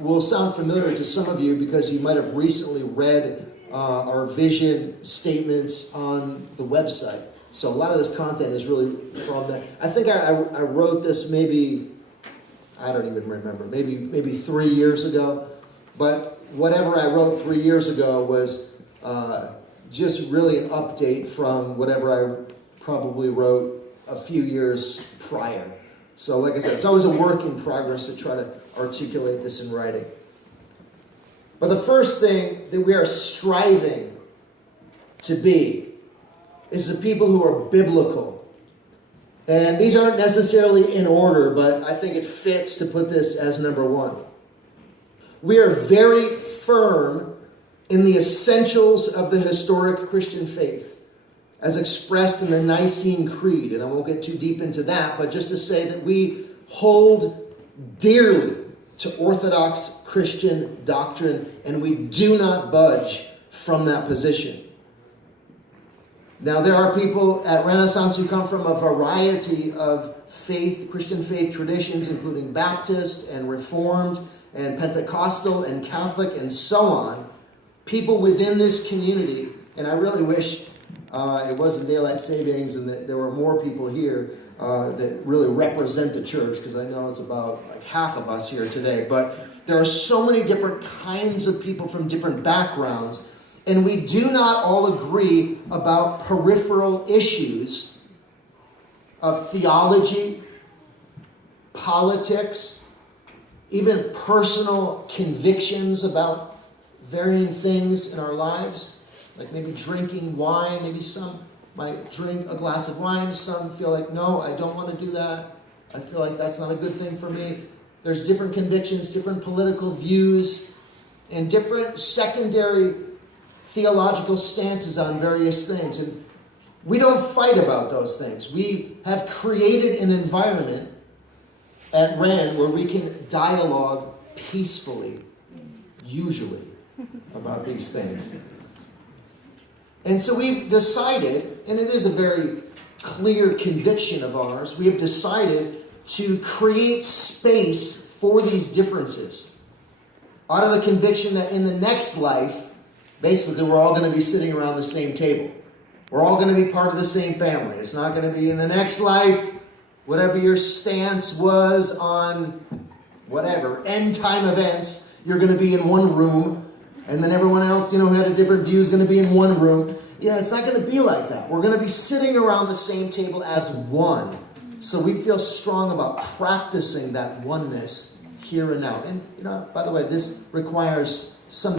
will sound familiar to some of you because you might have recently read our vision statements on the website. So a lot of this content is really from that. I think I wrote this maybe, I don't even remember, maybe 3 years ago. But whatever I wrote 3 years ago was just really an update from whatever I probably wrote a few years prior. So like I said, it's always a work in progress to try to articulate this in writing. But the first thing that we are striving to be is the people who are biblical. And these aren't necessarily in order, but I think it fits to put this as number one. We are very firm in the essentials of the historic Christian faith, as expressed in the Nicene Creed. And I won't get too deep into that, but just to say that we hold dearly to Orthodox Christian doctrine, and we do not budge from that position. Now, there are people at Renaissance who come from a variety of faith, Christian faith traditions, including Baptist and Reformed and Pentecostal and Catholic and so on. People within this community, and I really wish it wasn't daylight savings and that there were more people here that really represent the church, because I know it's about like half of us here today. But there are so many different kinds of people from different backgrounds, and we do not all agree about peripheral issues of theology, politics, even personal convictions about varying things in our lives, like maybe drinking wine. Maybe some might drink a glass of wine. Some feel like, no, I don't want to do that. I feel like that's not a good thing for me. There's different convictions, different political views, and different secondary theological stances on various things. And we don't fight about those things. We have created an environment at Ren where we can dialogue peacefully, usually, about these things. And so we've decided, and it is a very clear conviction of ours, we have decided to create space for these differences out of the conviction that in the next life, basically we're all going to be sitting around the same table. We're all going to be part of the same family. It's not going to be in the next life, whatever your stance was on whatever, end time events, you're going to be in one room, and then everyone else, who had a different view is going to be in one room. It's not going to be like that. We're going to be sitting around the same table as one. So we feel strong about practicing that oneness here and now. And, by the way, this requires some